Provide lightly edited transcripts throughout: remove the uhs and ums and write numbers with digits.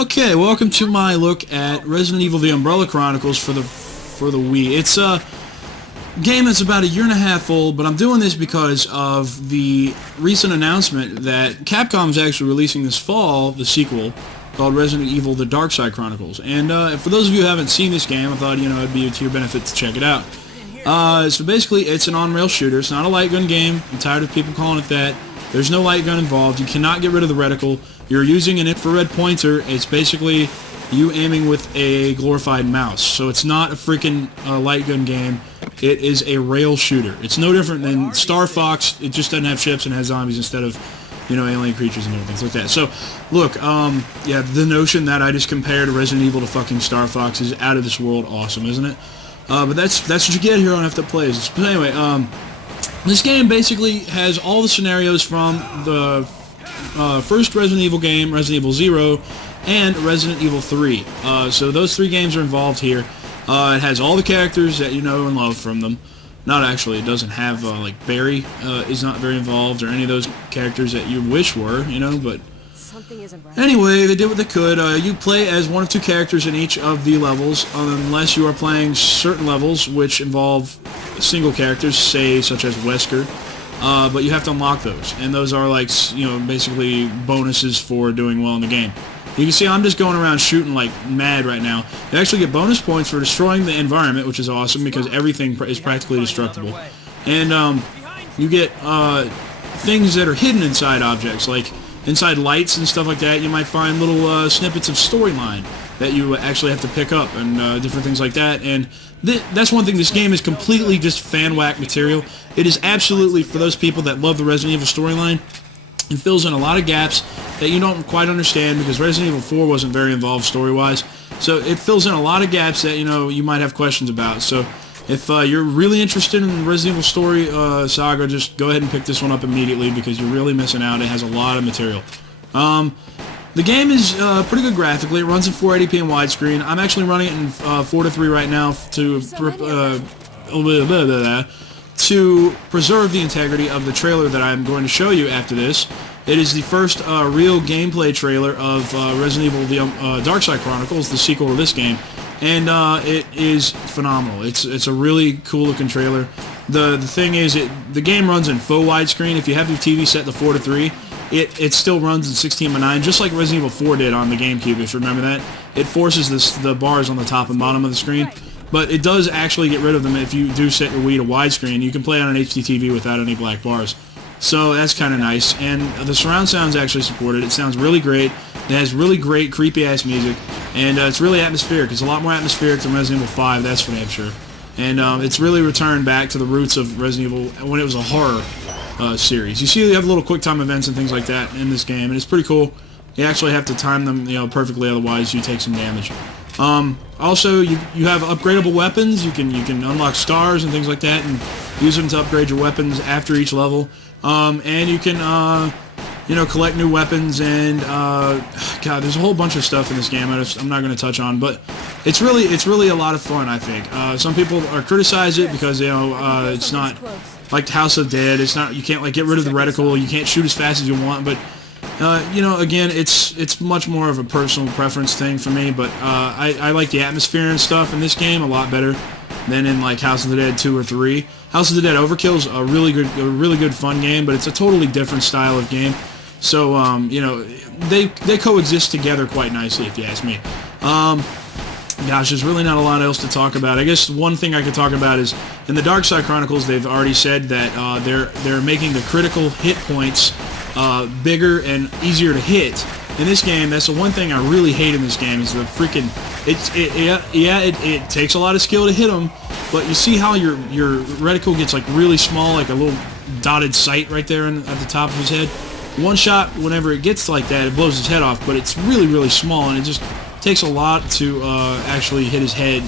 Okay, welcome to my look at Resident Evil: The Umbrella Chronicles for the Wii. It's a game that's about a year and a half old, but I'm doing this because of the recent announcement that Capcom's actually releasing this fall the sequel called Resident Evil: The Darkside Chronicles. And for those of you who haven't seen this game, I thought it'd be to your benefit to check it out. So basically, it's an on-rail shooter. It's not a light gun game. I'm tired of people calling it that. There's no light gun involved. You cannot get rid of the reticle. You're using an infrared pointer. It's basically you aiming with a glorified mouse. So it's not a freaking light gun game. It is a rail shooter. It's no different than Star Fox. It just doesn't have ships and has zombies instead of, alien creatures and everything like that. So, look, yeah, the notion that I just compared Resident Evil to fucking Star Fox is out of this world awesome, isn't it? But that's what you get here on Fdup Plays. But anyway, this game basically has all the scenarios from the first Resident Evil game, Resident Evil 0, and Resident Evil 3. So those three games are involved here. It has all the characters that you know and love from them. Not actually, it doesn't have, like, Barry is not very involved, or any of those characters that you wish were, but... Anyway, they did what they could. You play as one of two characters in each of the levels, unless you are playing certain levels which involve single characters, say, such as Wesker. But you have to unlock those, and those are like, basically bonuses for doing well in the game. You can see I'm just going around shooting like mad right now. You actually get bonus points for destroying the environment, which is awesome because everything is practically destructible. And you get things that are hidden inside objects, like inside lights and stuff like that. You might find little snippets of storyline that you actually have to pick up, and different things like that. And that's one thing. This game is completely just fan-whack material. It is absolutely for those people that love the Resident Evil storyline. It fills in a lot of gaps that you don't quite understand because Resident Evil 4 wasn't very involved story-wise. So it fills in a lot of gaps that, you might have questions about. So if you're really interested in the Resident Evil story saga, just go ahead and pick this one up immediately because you're really missing out. It has a lot of material. The game is pretty good graphically. It runs in 480p and widescreen. I'm actually running it in 4:3 right now to preserve the integrity of the trailer that I'm going to show you after this. It is the first real gameplay trailer of Resident Evil: The Darkside Chronicles, the sequel to this game, and it is phenomenal. It's a really cool looking trailer. The thing is, the game runs in faux widescreen. If you have your TV set to 4:3, it still runs in 16:9, just like Resident Evil 4 did on the GameCube, if you remember that. It forces the bars on the top and bottom of the screen, but it does actually get rid of them if you do set your Wii to widescreen. You can play on an HD TV without any black bars. So that's kind of nice, and the surround sound's actually supported. It sounds really great. It has really great creepy-ass music, and it's really atmospheric. It's a lot more atmospheric than Resident Evil 5, that's for damn sure. And it's really returned back to the roots of Resident Evil when it was a horror series. You see, you have little quick-time events and things like that in this game, and it's pretty cool. You actually have to time them, perfectly, otherwise you take some damage. Also, you have upgradable weapons. You can unlock stars and things like that, and use them to upgrade your weapons after each level. And you can, collect new weapons, and God, there's a whole bunch of stuff in this game I'm not going to touch on, but it's really a lot of fun, I think. Some people criticize it because it's not like House of Dead. It's not, you can't get rid of the reticle. You can't shoot as fast as you want, but again, it's much more of a personal preference thing for me, but I like the atmosphere and stuff in this game a lot better than in like House of the Dead 2 or 3. House of the Dead Overkill's a really good fun game, but it's a totally different style of game. So they coexist together quite nicely, if you ask me. Gosh, there's really not a lot else to talk about. I guess one thing I could talk about is in the Darkside Chronicles, they've already said that they're making the critical hit points bigger and easier to hit. In this game, that's the one thing I really hate in this game is the freaking... It takes a lot of skill to hit them, but you see how your reticle gets like really small, like a little dotted sight right there at the top of his head. One shot, whenever it gets like that, it blows his head off, but it's really small, and it just takes a lot to actually hit his head.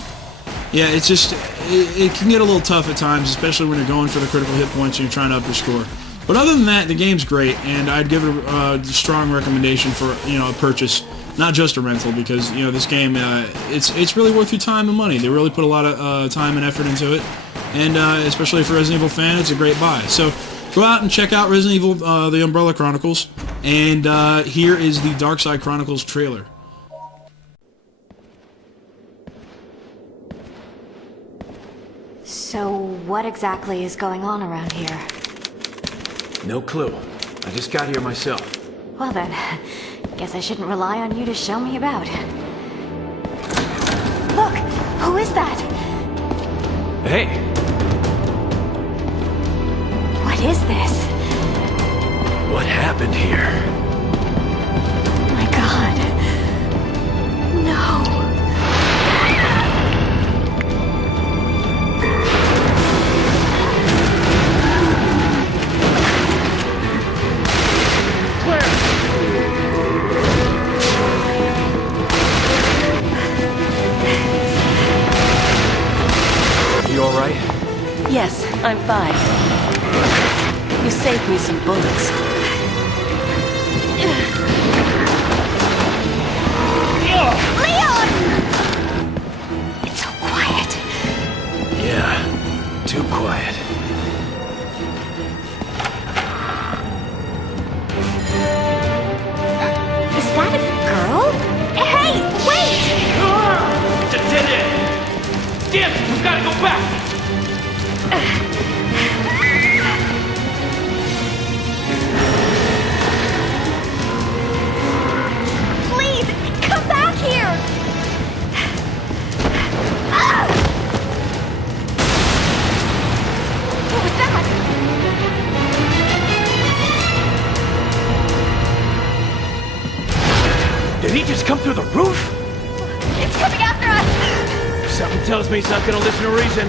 Yeah, it's just... It can get a little tough at times, especially when you're going for the critical hit points and you're trying to up your score. But other than that, the game's great, and I'd give it a strong recommendation for a purchase, not just a rental, because this game it's really worth your time and money. They really put a lot of time and effort into it, and especially for Resident Evil fan, it's a great buy. So go out and check out Resident Evil: The Umbrella Chronicles, and here is the Darkside Chronicles trailer. So, what exactly is going on around here? No clue. I just got here myself. Well then, guess I shouldn't rely on you to show me about. Look! Who is that? Hey! What is this? What happened here? My God. No. You alright? Yes, I'm fine. You saved me some bullets. Leon! It's so quiet. Yeah, too quiet. Is that a girl? Hey, wait! It's a dead end! Damn it, we've gotta go back! Please, come back here! Ah! What was that? Did he just come through the roof? It's coming after us! Something tells me he's not gonna listen to reason.